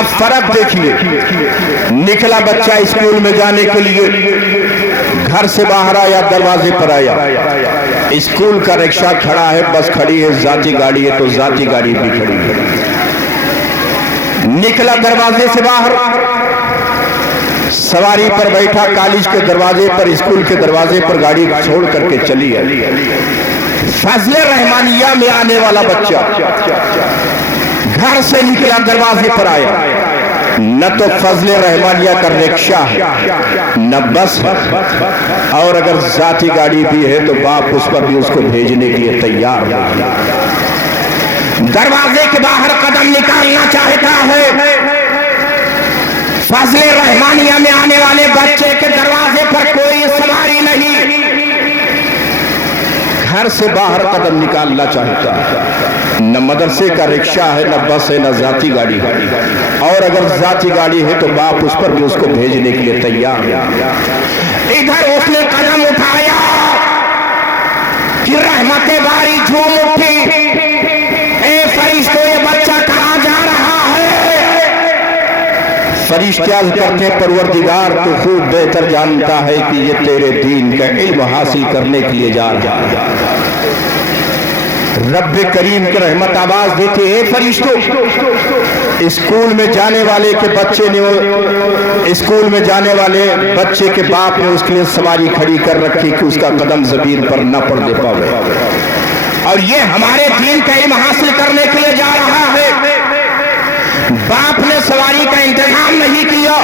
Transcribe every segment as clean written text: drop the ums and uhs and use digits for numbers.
आप फर्क देखिए, निकला बच्चा स्कूल में जाने के लिए, घर से बाहर आया, दरवाजे पर आया, स्कूल का रिक्शा खड़ा है, बस खड़ी है, जाती गाड़ी है तो जाती गाड़ी भी खड़ी है। निकला दरवाजे से बाहर, सवारी पर बैठा, कॉलेज के दरवाजे पर, स्कूल के दरवाजे पर गाड़ी छोड़ करके चली है। फजले रहमानिया में आने वाला बच्चा घर से निकला, दरवाजे पर आया, न तो फजले रहमानिया का रिक्शा है न बस है, और अगर जाती गाड़ी भी है तो बाप उस पर भी उसको भेजने के लिए तैयार है। दरवाजे के बाहर कदम निकालना चाहता है, फजले रहमानिया में आने वाले बच्चे के दरवाजे पर कोई सवारी नहीं, घर से बाहर कदम निकालना चाहता है, न मदरसे का रिक्शा है, न बस है, न जाती गाड़ी है, और अगर जाती गाड़ी है तो बाप उस पर भी उसको भेजने के लिए तैयार है। इधर उसने कदम उठाया कि रहमत बारी झूम उठी, ए फरिश्तों ये बच्चा कहाँ जा रहा है? फरिश्ते अर्ज़ करते हैं, परवरदिगार तो खूब बेहतर जानता है कि ये तेरे दीन का इल्म हासिल करने के लिए जा रहा है। रब्बे करीम की रहमत आवाज देती है, फरिश्तों स्कूल में जाने वाले के बच्चे ने, स्कूल में जाने वाले बच्चे के बाप ने उसके लिए सवारी खड़ी कर रखी कि उसका कदम जमीन पर न पड़ दे पावे, और ये हमारे दीन का इल्म हासिल करने के लिए जा रहा है। बाप ने सवारी का इंतजाम नहीं किया,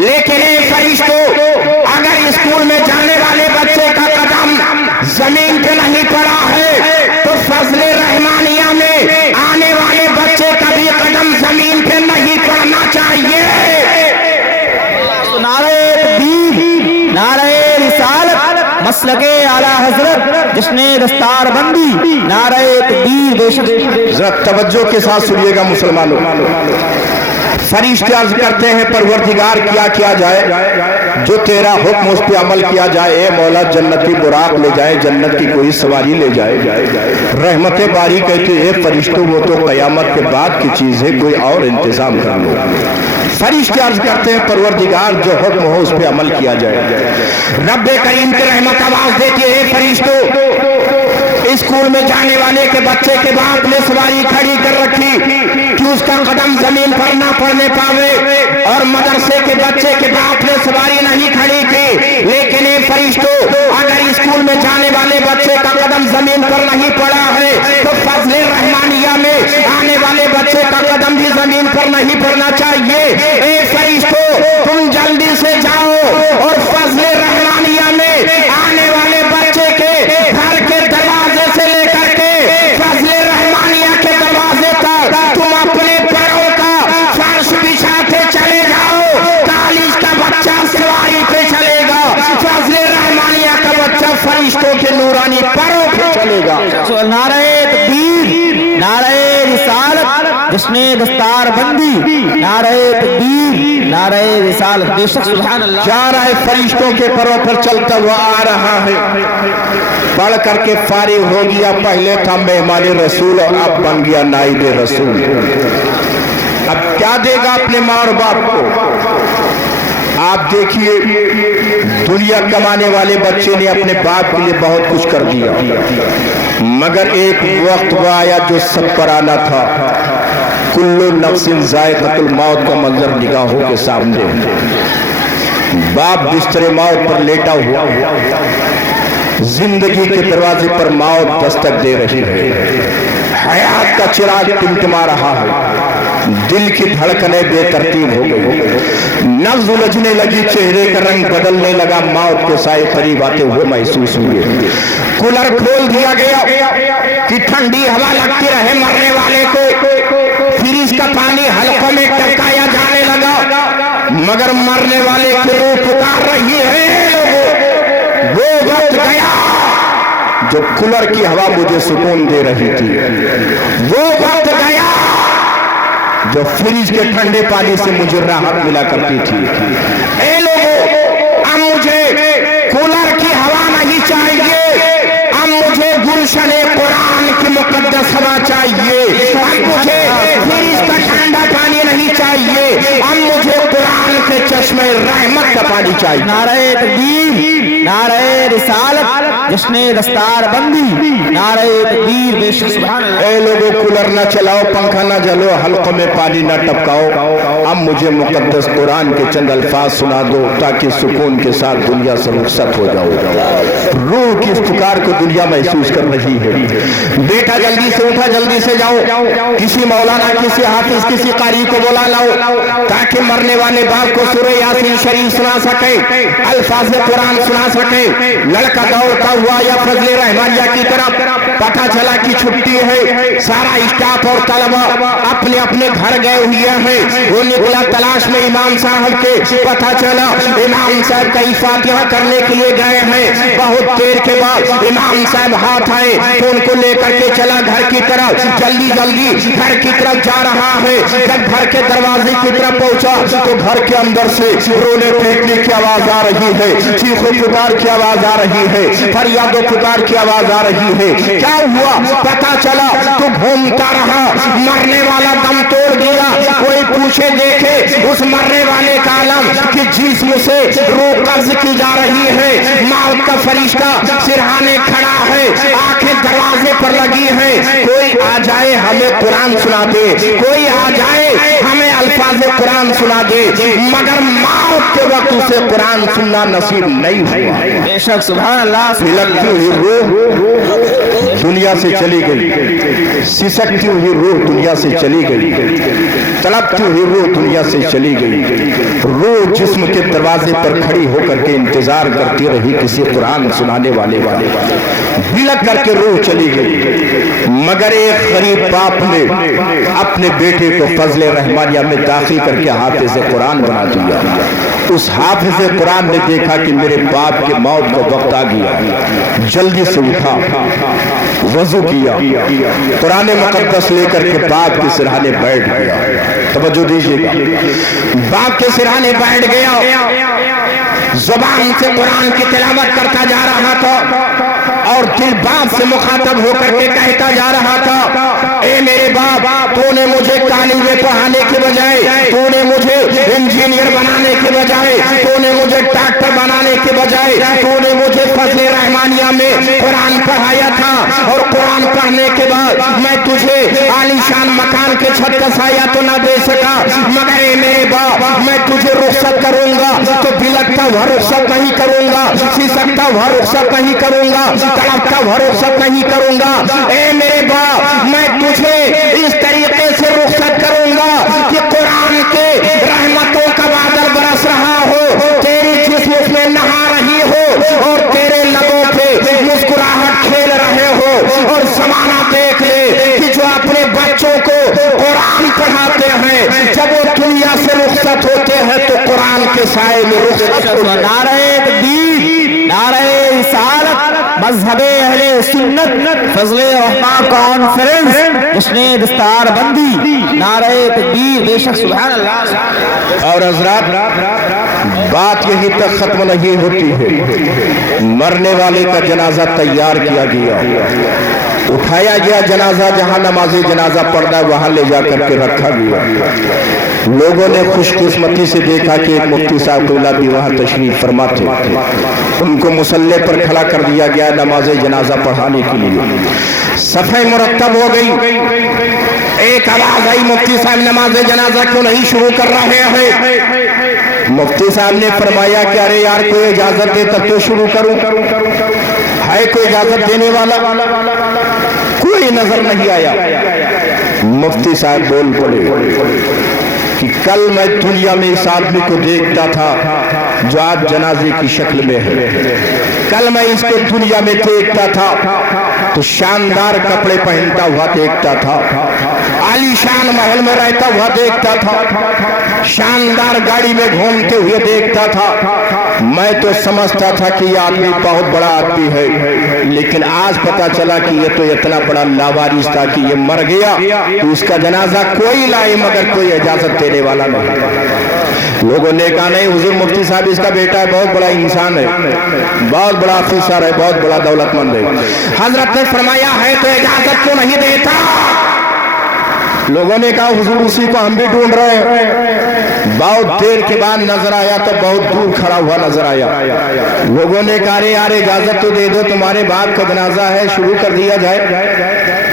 लेकिन फरिश्तों अगर स्कूल में जाने वाले बच्चे का कदम जमीन पे नहीं पड़ा है तो फजले रहमानिया में आने वाले बच्चे का भी कदम जमीन पे नहीं पड़ना चाहिए। नारे तकबीर, नारे रिसालत, मसलके आला हजरत, जिसने दस्तार बंदी, नारे तकबीर बेशक। जरा तवज्जो के साथ सुनिएगा मुसलमानों, फरिश्ते अर्ज करते हैं, परवरदिगार क्या किया जाए, जो तेरा हुक्म उस पर अमल किया जाए। ए मौला जन्नती बुराक ले जाए, जन्नत की कोई सवारी ले जाए। रहमत बारी कहते हैं, फरिश्तों वो तो कयामत के बाद की चीज है, कोई और इंतजाम कर लो। फरिश्ते अर्ज करते हैं, परवरदिगार जो हुक्म हो उस पर अमल किया जाए। रब्बे करीम की रहमत आवाज देती है, फरिश्तों स्कूल में जाने वाले के बच्चे के बाप ने सवारी खड़ी कर रखी कि उसका कदम जमीन पर ना पड़ने पावे, और मदरसे के बच्चे के बाप ने सवारी नहीं खड़ी की, लेकिन फरिश्तों अगर स्कूल में जाने वाले बच्चे का कदम जमीन पर नहीं पड़ा है तो फजले रहमानिया में आने वाले बच्चे का कदम भी जमीन पर नहीं पड़ना चाहिए। ए फरिश्तों तुम जल्दी से जाओ और फजले रहमानिया में आने वाले बच्चे के घर के दरवाजे से लेकर के फजले रहमानिया के दरवाजे तक तुम अपने पैरों का फर्श बिछाते चले जाओ। कॉलेज का बच्चा सवारी पे चलेगा, फजले रहमानिया का बच्चा फरिश्तों के नूरानी पैरों पे चलेगा। नारे तकबीर, नारे रिसालत, जिसने दस्तार बंदी, नारे तकबीर, नारे रिसालत बेशक। सुभान अल्लाह। जा रहा है, फरिश्तों के पैरों पर चलता हुआ आ रहा है, पढ़ करके फारिग हो गया। पहले था मेहमान रसूल और अब बन गया नाइब रसूल। अब क्या देगा अपने माँ और बाप को? आप देखिए, दुनिया कमाने वाले बच्चे ने अपने बाप के लिए बहुत कुछ कर दिया, मगर एक वक्त वो आया जो सब पर आना था। कुल्लु नफ्सिन ज़ाइक़तुल मौत का मंजर निगाहों के सामने। बाप बिस्तर मौत पर लेटा हुआ, जिंदगी के दरवाजे पर मौत दस्तक दे रही है। हयात का चिराग टिमटिमा रहा है, दिल की धड़कनें बेतरतीब हो गई, नब्ज़ उलझने लगी, चेहरे का रंग बदलने लगा, मौत के साए करीब आते हुए महसूस हुए। कूलर खोल दिया गया कि ठंडी हवा लगती रहे मरने वाले को, फ्रिज का पानी हल्कों में टपकाया जाने लगा, मगर मरने वाले की रूह पुकार रही है। वो वक्त गया जो कूलर की हवा मुझे सुकून दे रही थी, वो वक्त गया जो फ्रिज के ठंडे पानी से मुझे राहत मिला करती थी। ए लोगों, अब मुझे कूलर की हवा नहीं चाहिए, अब मुझे गुलशने कुरान की मुकद्दस हवा चाहिए, अब मुझे फ्रिज का ठंडा पानी नहीं चाहिए। पानी चाहिए। नारे तकबीर, नारे रिसालत, जश्ने दस्तार बंदी, नारे तकबीर, बेशक सुभान अल्लाह। ए लोगों, कूलर न चलाओ, पंखा न जलो, हल्कों में पानी न टपकाओ। अब मुझे मुकद्दस कुरान के चंद अल्फाज सुना दो ताकि सुकून के साथ दुनिया से रुखसत हो जाओ। रूह की इस पुकार को दुनिया महसूस कर रही है। बेटा जल्दी से उठा, जल्दी से जाओ, किसी मौलाना, किसी हाफिज, किसी कारी को बुला लाओ ताकि मरने वाले बाप को सूरह यासीन शरीफ सुना सके, अल्फाज कुरान सुना सके। लड़का दौड़ता हुआ या फजले रहमानिया की तरफ, पता चला कि छुट्टी है, सारा स्टाफ और तलबा अपने अपने घर गए हुए हैं। वो निकला तलाश में इमाम साहब के, पता चला इमाम साहब कहीं फातिहा करने के लिए गए हैं। बहुत देर के बाद इमाम साहब हाथ आए तो उनको लेकर के चला घर की तरफ, जल्दी जल्दी घर की तरफ जा रहा है। जब घर के दरवाजे की तरफ पहुंचा तो घर के अंदर से रोने पीटने की आवाज आ रही है, चीखों पुकार की आवाज आ रही है, फरियादों पुकार की आवाज आ रही है। क्या हुआ पता चला तो घूमता रहा, मरने वाला दम तोड़ दिया। कोई पूछे देखे उस मरने वाले का आलम कि जिस्म से रूह कब्ज की जा रही है, मौत का फरिश्ता सिरहाने खड़ा है, आंखें दरवाजे पर लगी है। कोई आ जाए हमें कुरान सुना दे, कोई आ जाए हमें अल्फाज कुरान सुना दे, मगर मौत के वक्त उसे कुरान सुनना नसीब नहीं हुआ। बेशक सुभान अल्लाह। सिलकती हुई रूह दुनिया से चली गई, सिसकती हुई रूह दुनिया से चली गई, तड़पती हुई रूह दुनिया से चली गई। रूह जिस्म के दरवाजे पर खड़ी होकर के इंतजार करती रही किसी कुरान सुनाने वाले बिलक करके रूह चली गई। मगर एक गरीब बाप ने अपने बेटे को फजले रहमानिया में दाखिल करके हाफिज कुरान बना दिया। उस हाफिज कुरान ने देखा कि मेरे बाप के मौत का वक्त आ गया, जल्दी से उठा, वजू किया, कुरान मुकद्दस लेकर के बाप के सिरहाने बैठ गया। तवज्जो दीजिएगा, बाप के सिरहाने बैठ गया, जुबान से कुरान की तिलावत करता जा रहा था और दिल बाप से मुखातब होकर के कहता जा रहा था, ए मेरे बाप, तूने मुझे कॉलेज में पढ़ाने के बजाय, तूने मुझे इंजीनियर बनाने के बजाय, तूने मुझे डॉक्टर बनाने के बजाय, तूने मुझे फजले रहमानिया में कुरान पढ़ाया था और कुरान पढ़ने के बाद मैं तुझे आलीशान मकान के छत का साया तो न दे सका, मगर ए मेरे बाप, मैं तुझे रुखसत करूंगा तो बिलकता हुआ रुखसत नहीं करूंगा, सिसकता हुआ रुखसत नहीं करूंगा, तड़पता हुआ रुखसत नहीं करूंगा। ए मेरे बाप, मैं तुझे इस तरीके से रुखसत करूंगा कि कुरान के रहमतों का बादल बरस रहा हो, तेरी जिस्म उसमें नहा रही हो और तेरे लबों पे मुस्कुराहट खेल रहे हो। और जमाना देख ले कि जो अपने बच्चों को कुरान पढ़ाते हैं, जब वो दुनिया से रुखसत होते हैं तो कुरान के साए में रुखसत होते हैं। नारे तकबीर, नारे रिसालत, मज़हबे अहले सुन्नत, फज़ले रहमा कॉन्फ्रेंस, जश्ने दस्तार बंदी, नारे तकबीर, बेशक सुभान अल्लाह। और हज़रात, बात यही तक खत्म नहीं होती है, मरने वाले का जनाजा तैयार किया गया, उठाया गया जनाजा, जहां नमाज़े जनाजा पढ़ना वहां ले जाकर के रखा गया। लोगों ने खुशकिस्मती से देखा कि एक मुफ्ती साहब भी वहां तशरीफ फरमा थे, उनको मुसल्ले पर खड़ा कर दिया गया नमाज़े जनाजा पढ़ाने के लिए। सफ़े मुरत्तब हो गई, एक आवाज आई, मुफ्ती साहब नमाज़े जनाजा क्यों नहीं शुरू कर रहे हैं? मुफ्ती साहब ने फरमाया कि अरे यार, कोई इजाजत दे तब तो शुरू करूं, है कोई इजाजत देने वाला? कोई नजर नहीं आया। मुफ्ती साहब बोल पड़े कि कल मैं दुनिया में इस आदमी को देखता था जो आज जनाजे की शक्ल में है, कल मैं इसको दुनिया में देखता था तो शानदार कपड़े पहनता हुआ देखता था, आलीशान महल में रहता हुआ देखता था, शानदार गाड़ी में घूमते हुए देखता था। मैं तो समझता था कि ये आदमी बहुत बड़ा आदमी है, लेकिन आज पता चला कि ये तो इतना बड़ा लावारिस था कि ये मर गया, तो इसका जनाजा कोई लाए मगर कोई इजाजत देने वाला नहीं। लोगों ने कहा नहीं हुजूर, मुफ्ती साहब इसका बेटा है, बहुत बड़ा इंसान है, बहुत बड़ा अफसर है, बहुत बड़ा दौलतमंद है। हजरत ने फरमाया है तो इजाजत क्यों नहीं देता? लोगों ने कहा हुजूर उसी को हम भी ढूंढ रहे हैं। बहुत देर के बाद नजर आया तो बहुत दूर खड़ा हुआ नजर आया। लोगों ने कहा अरे यार इजाजत तो दे दो, तुम्हारे बाप का जनाजा है, शुरू कर दिया जाए।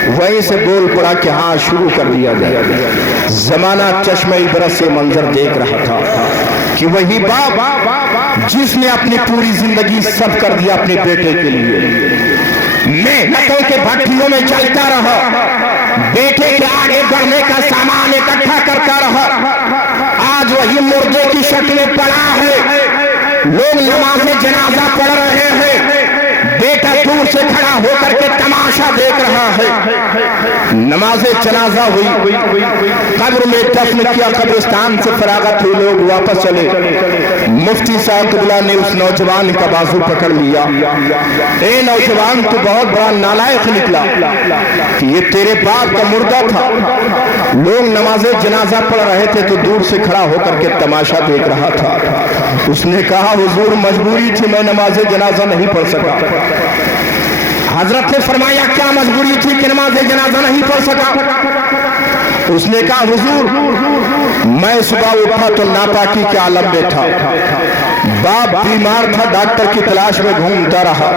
वहीं से बोल पड़ा कि हाँ शुरू कर दिया जाए। जमाना चश्मे इबरत से मंजर देख रहा था कि वही बाप जिसने अपनी पूरी जिंदगी सब कर दिया अपने बेटे के लिए, मेहनतों के भट्टियों में चलता रहा, बेटे के आगे बढ़ने का सामान इकट्ठा करता रहा। आज वही मुर्दे की शक्ल में पड़ा है। लोग नमाज जनाजा पढ़ रहे हैं, बेटा दूर से खड़ा होकर के तमाशा देख रहा है। नमाज जनाजा हुई, कब्र में दफन किया, कब्रिस्तान से फरागत हुई, लोग वापस चले। मुफ्ती साहब किबला ने उस नौजवान का बाजू पकड़ लिया। ए नौजवान तो बहुत बड़ा नालायक निकला, ये तेरे बाप का मुर्दा था। लोग नमाज जनाजा पढ़ रहे थे तो दूर से खड़ा होकर के तमाशा देख रहा था। उसने कहा हुजूर मजबूरी थी, मैं नमाज जनाजा नहीं पढ़ सका। हजरत ने फरमाया क्या मजबूरी थी कि नमाज जनाजा नहीं पढ़ सका? उसने कहा हुजूर मैं सुबह उठा तो नापाकी के आलम में था, बाप बीमार था, डॉक्टर की तलाश में घूमता रहा,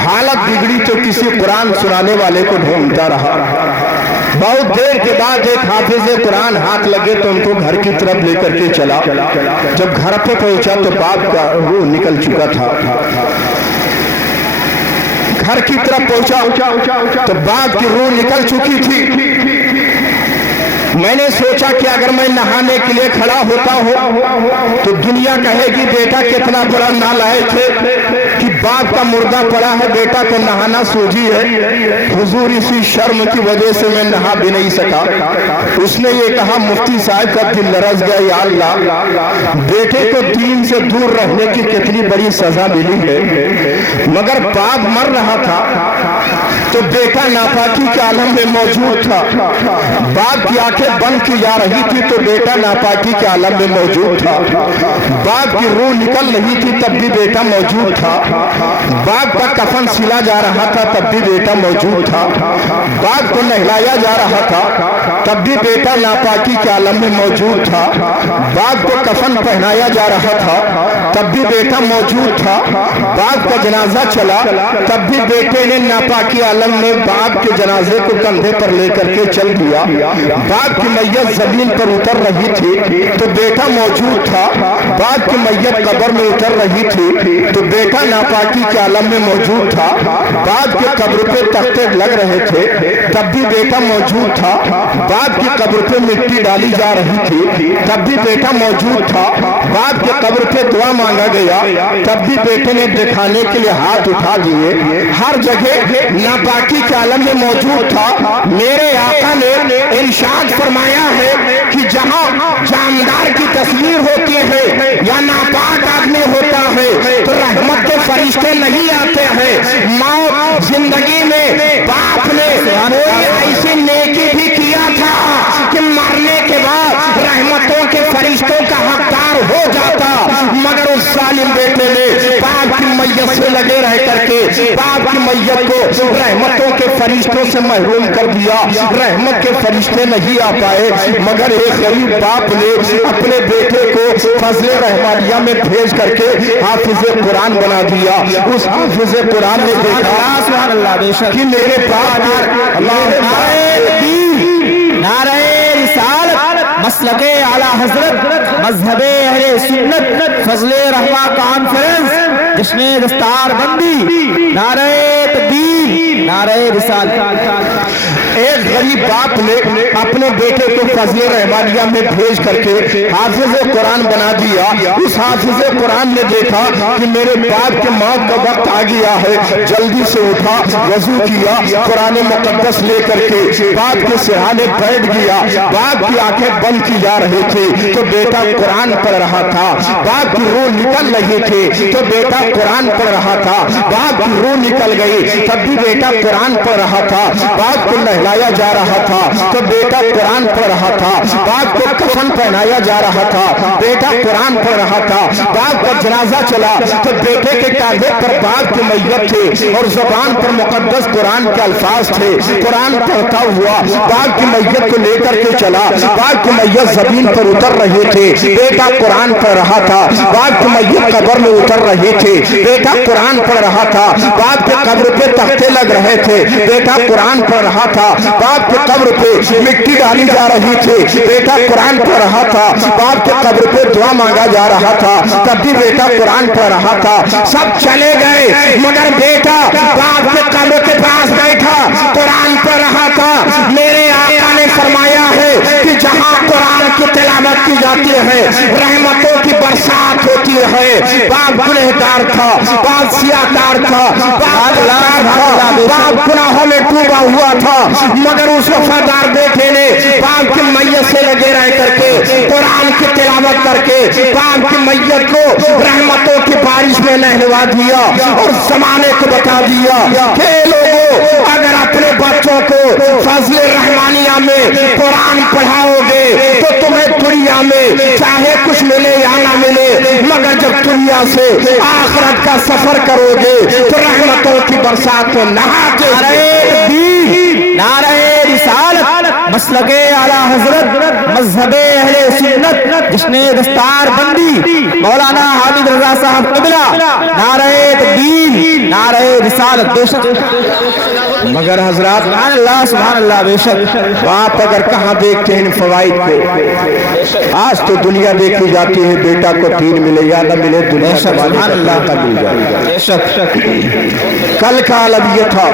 हालत बिगड़ी तो किसी कुरान सुनाने वाले को ढूंढता रहा। बहुत देर के बाद एक हाफिज कुरान हाथ लगे तो उनको घर की तरफ लेकर के चला। जब घर पे पहुंचा तो बाप का रूह निकल चुका था। घर की तरफ पहुंचा तो बाप की रूह निकल चुकी थी। मैंने सोचा कि अगर मैं नहाने के लिए खड़ा होता हूं तो दुनिया कहेगी बेटा कितना बड़ा नालायक है कि बाप का मुर्दा पड़ा है, बेटा को नहाना सूझी है। हुजूर इसी शर्म की वजह से मैं नहा भी नहीं सका। उसने ये कहा मुफ्ती साहब का दिल लरस गया, या अल्लाह बेटे को दीन से दूर रहने की कितनी बड़ी सजा मिली है। मगर बाप मर रहा था तो बेटा नापाकी के आलम में मौजूद था। बाप की आंखें बंद की जा रही थी तो बेटा नापाकी के आलम में मौजूद था। बाप की रूह निकल रही थी तब भी बेटा मौजूद था। बाप का कफन सिला जा रहा था तब भी बेटा मौजूद था। बाप को नहलाया जा रहा था तब भी बेटा नापाकी के आलम में मौजूद था। बाप को कफन पहनाया जा रहा था तब भी बेटा मौजूद था। बाप का जनाजा चला तब भी बेटे ने नापाकी आलम में बाप के जनाजे को कंधे पर लेकर के चल दिया। बाप की मैयत जमीन पर उतर रही थी तो बेटा मौजूद था। बाप की मैयत कब्र में उतर रही थी तो बेटा नापाकी के आलम में मौजूद था। बाप के कब्र पे तख्ते लग रहे थे तब भी बेटा मौजूद था। बाप की कब्र पे मिट्टी डाली जा रही थी तब भी बेटा मौजूद था। बाप के कब्र पे दुआ मांगा गया तब भी बेटे ने दिखाने के लिए हाथ उठा दिए। हर जगह नापाकी के आलम में मौजूद था। मेरे आका ने इरशाद फरमाया है कि जहां जानदार की तस्वीर होती है या नापाक आदमी होता है तो रहमत के फरिश्ते नहीं आते हैं। मौत जिंदगी में बाप ने कोई ऐसी नेकी भी किया था कि मरने के बाद रहमतों के फरिश्तों का हकदार हो जाता, मगर उस जालिम बेटे ने बाप की मैयत से लगे रह करके बाप की मैयत को रहमतों के फरिश्तों से महरूम कर दिया। रहमत के फरिश्ते नहीं आ पाए, मगर एक गरीब बाप ने अपने बेटे को फजले रहमानिया में भेज करके हाफिज कुरान बना दिया। उस हाफिज कुरान ने देखा कि मेरे बाप नारे रिसालत मसलके आला हजरत मजहबे अहले सुन्नत फजले रहमा कॉन्फ्रेंस जिसने दस्तार बंदी नारे तकबीर नारे रिसालत। एक गरीब बाप ने अपने बेटे को फजले रहमानिया में भेज करके हाफिज कुरान बना दिया। उस हाफिज कुरान ने देखा कि मेरे बाप के मौत का वक्त आ गया है, जल्दी से उठा, वजू किया, कुरान मुकद्दस लेकर के बाप के सिरहाने बैठ गया। बाप की आंखें बंद खींची जा रही थी तो बेटा कुरान पढ़ रहा था। बाप की रूह निकल रही थी तो बेटा कुरान पढ़ रहा था। बाप की रूह निकल गई तब भी बेटा कुरान पढ़ रहा था। बाप को नहलाया जा रहा था तो बेटा कुरान पढ़ रहा था। बाप को कफन पहनाया जा रहा था, बेटा कुरान पढ़ रहा था। बाप का जनाजा चला तो बेटे के कांधे पर बाप की मैयत थी और जुबान पर मुकद्दस कुरान के अल्फाज थे। कुरान पढ़ता हुआ बाप की मैयत को लेकर के चला। बाप की मैयत जमीन पर उतर रही थी, बेटा कुरान पढ़ रहा था। बाप की मैयत कब्र में उतर रही थी, बेटा कुरान पढ़ रहा था। बाप के कब्र पे तख्ते लग रहे थे, बेटा कुरान पढ़ रहा था। बाप के कब्र पे मिट्टी डाली जा रही थी, बेटा कुरान पढ़ रहा था। बाप के कब्र पे दुआ मांगा जा रहा था, तब भी बेटा कुरान पढ़ रहा था। सब चले गए मगर बेटा बाप के कब्र के पास बैठा कुरान पढ़ रहा था। मेरे आका ने फरमाया है कि जहाँ कुरान की तिलावत की जाती है रहमतों की बरसात होती है। बाप गुनहगार था, बाप सियाकार था, बाप गुनाहों में डूबा हुआ था, मगर उस वफादार बेटे ने बाप की मैयत से लगे रह करके कुरान की तिलावत करके बाप की मैयत को रहमतों की बारिश में नहलवा दिया और जमाने को बता दिया कि लोगों अगर अपने बच्चों को फजले रहमानिया में कुरान पढ़ाओगे तो तुम्हें दुनिया में चाहे कुछ मिले या ना मिले, मगर जब दुनिया से आखिरत का सफर करोगे तो रहमतों की बरसात को नहाते नारे रिसालत मसलके आला हजरत मजहबे अहले सुन्नत जिसने दस्तार बंदी मौलाना हामिद रजा साहब क़िबला नारे तकबीर नारे रिसालत। बेशक मगर हजरात सुभान अल्लाह बेशक बाप अगर कहाँ देखते हैं इन फवाइद को। आज तो दुनिया देखी जाती है, बेटा को दीन मिले या न मिले दुनिया सुभान अल्लाह का मिल जाए। बेशक कल का अलग ये था,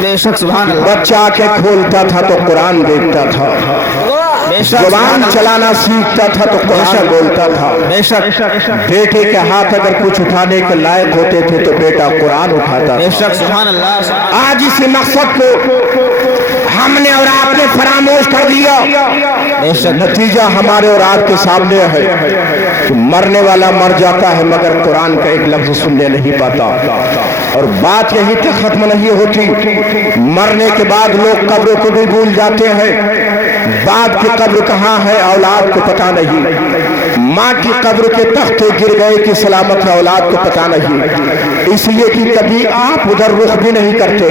बेशक सुभान अल्लाह। बच्चा आंखें खोलता था तो कुरान देखता था, जुबान चलाना सीखता था तो कुरान बोलता था। बेशक बेटे के हाथ अगर कुछ उठाने के लायक होते थे तो बेटा कुरान उठाता था। बेशक सुभान अल्लाह। आज इस मकसद को हमने और आपने फरामोश कर दिया। नतीजा हमारे और आपके सामने है कि मरने वाला मर जाता है मगर कुरान का एक लफ्ज सुनने नहीं पाता। और बात यही तक खत्म नहीं होती, मरने के बाद लोग कब्र को भी भूल जाते हैं। बाप की कब्र कहाँ है औलाद को पता नहीं, माँ की कब्र के तख्ते गिर गए कि सलामत है औलाद को पता नहीं, इसलिए कि कभी आप उधर रुख भी नहीं करते।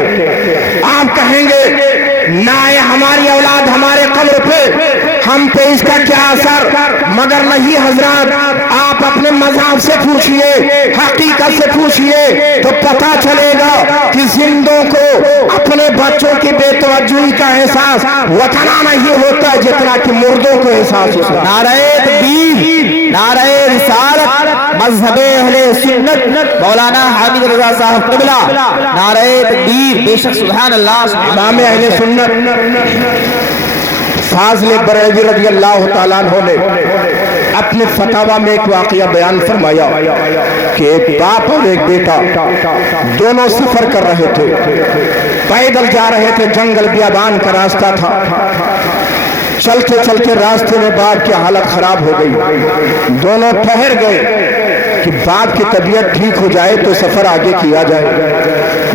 आप कहेंगे ना ये हमारी औलाद हमारे कब्र पे, हम पे इसका क्या असर, मगर नहीं हजरत, आप अपने मजहब से पूछिए, हकीकत से पूछिए तो पता चलेगा कि जिंदों को अपने बच्चों की बेतवज्जुही का एहसास उतना नहीं होता जितना कि मुर्दों को एहसास होता है। नारे तकबीर नारे रिसालत मजहबे अहले सुन्नत मौलाना हामिद रजा साहब क़िबला नारे तकबीर। बेशक सुभान अल्लाह। इमाम अहले सुन्नत फाज़िल बरेलवी रज़ी अल्लाह तआला अन्हु ने अपने फतावा में एक वाक़या बयान फरमाया कि एक बाप और एक बेटा दोनों सफर कर रहे थे, पैदल जा रहे थे, जंगल बियाबान का रास्ता था। चलते चलते रास्ते में बाप की हालत खराब हो गई। दोनों ठहर गए कि बाप की तबीयत ठीक हो जाए तो सफर आगे किया जाए,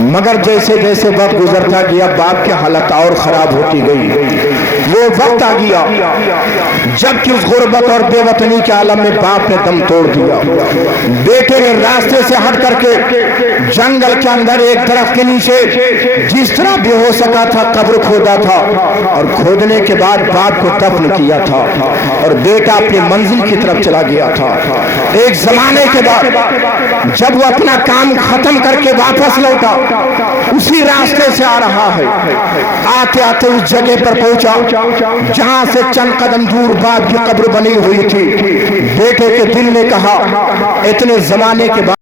मगर जैसे जैसे वक्त गुजरता गया बाप की हालत और खराब होती गई। वो वक्त आ गया जबकि उस गुर्बत और बेवतनी के आलम में बाप ने दम तोड़ दिया। बेटे ने रास्ते से हट करके जंगल के अंदर एक दरख्त के नीचे जिस तरह भी हो सका था कब्र खोदा था और खोदने के बाद बाप को दफन किया था और बेटा अपनी मंजिल की तरफ चला गया था। एक जमाने के बाद जब वो अपना काम खत्म करके वापस लौटा, उसी रास्ते से आ रहा है, आते आते उस जगह पर पहुंचा जहां से चंद कदम दूर बाप की कब्र बनी हुई थी। बेटे के दिल ने कहा इतने जमाने के बाद